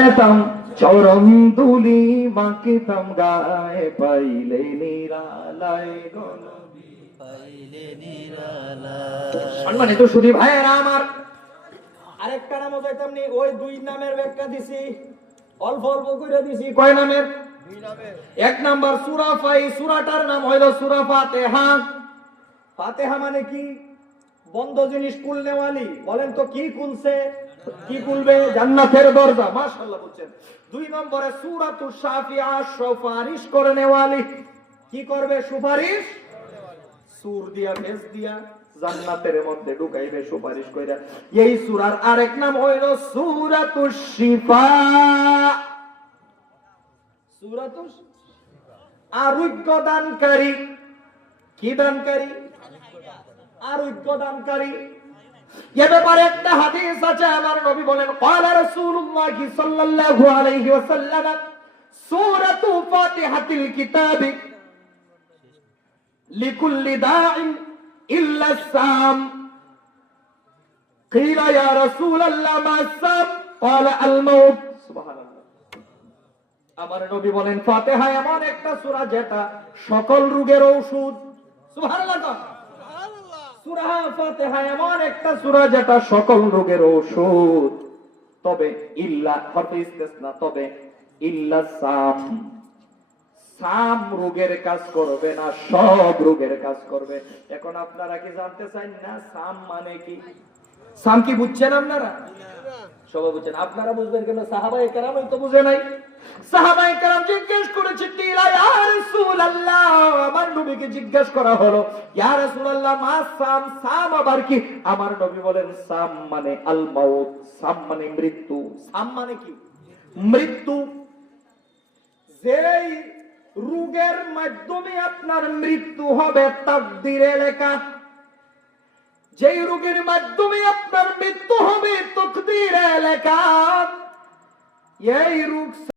এতাম চরম তুলি মাকিতাম গায়ে পাইলে নিরালায় গনবি পাইলে নিরালায়। সম্মানিত সুধী ভাইয়েরা আমার, আরেকটা নামও যাইতামনি, ওই দুই নামের ব্যাখ্যা দিছি, অল্প অল্প করে দিছি। কয় নামের? দুই নামের। এক নাম্বার সূরা ফাই, সূরাটার নাম হইল সূরা ফাতিহা। ফাতিহা মানে কি? বন্ধ জিনিস খুলনেওয়ালি। বলেন তো কি খুলছে? কি খুলবে? জান্নাতের দরজা। মাশাআল্লাহ বলছেন। দুই নম্বরে সূরাতুশ শাফিআ, সুপারিশ করনেওয়ালি। কি করবে? সুপারিশ। সূর দিয়া, ফেস দিয়া জান্নাতের মধ্যে ঢুকাইবে সুপারিশ কইরা। এই সূরার আরেক নাম হইল সূরাতুশ শিফা। সূরাতুশ আরোগ্য দানকারী। কি দানকারী? আরোগ্য দানকারী। এ ব্যাপারে একটা হাদিস আছে, আমার নবী বলেন ক্বালা রাসূলুল্লাহ সাল্লাল্লাহু আলাইহি ওয়াসাল্লাম সূরাতু ফাতিহাতিল কিতাবি লিকুল্লি দাইন ইল্লা সাম। কিলা ইয়া রাসূলুল্লাহ মা সাম? ক্বালা আল মাউত। সুবহানাল্লাহ। আমার নবী বলেন ফাতিহা এমন একটা সূরা যেটা সকল রোগের ঔষধ। সুবহানাল্লাহ। সূরা ফাতিহা এমন একটা সূরা যেটা সকল রোগের ঔষধ। তবে ইল্লা হরফে ইস্তিসনা, তবে ইল্লা সাম। সাম রোগের কাজ করবে না, সব রোগের কাজ করবে। এখন আপনারা কি জানতে চান না সাম মানে কি? সাম কি বুঝছেন আপনারা? সবাই বুঝছেন। আপনারা বুঝবেন কেন? সাহাবায়ে কেরাম তো বুঝে নাই। সাহাবায়ে কেরাম জিজ্ঞেস করেছে ইয়া রাসূলুল্লাহ, আমার নবীকে জিজ্ঞেস করা হলো ইয়া রাসূলুল্লাহ মা সাম? সাম আবার কি? আমার নবী বলেন সাম মানে আল মাউত। সাম মানে মৃত্যু। সাম মানে কি? মৃত্যু। যেই রোগের মাধ্যমে আপনার মৃত্যু হবে তাকদীরে লেখা। যেই রোগের মাধ্যমে আপনার মৃত্যু হবে তাকদীরে লেখা, এই রোগ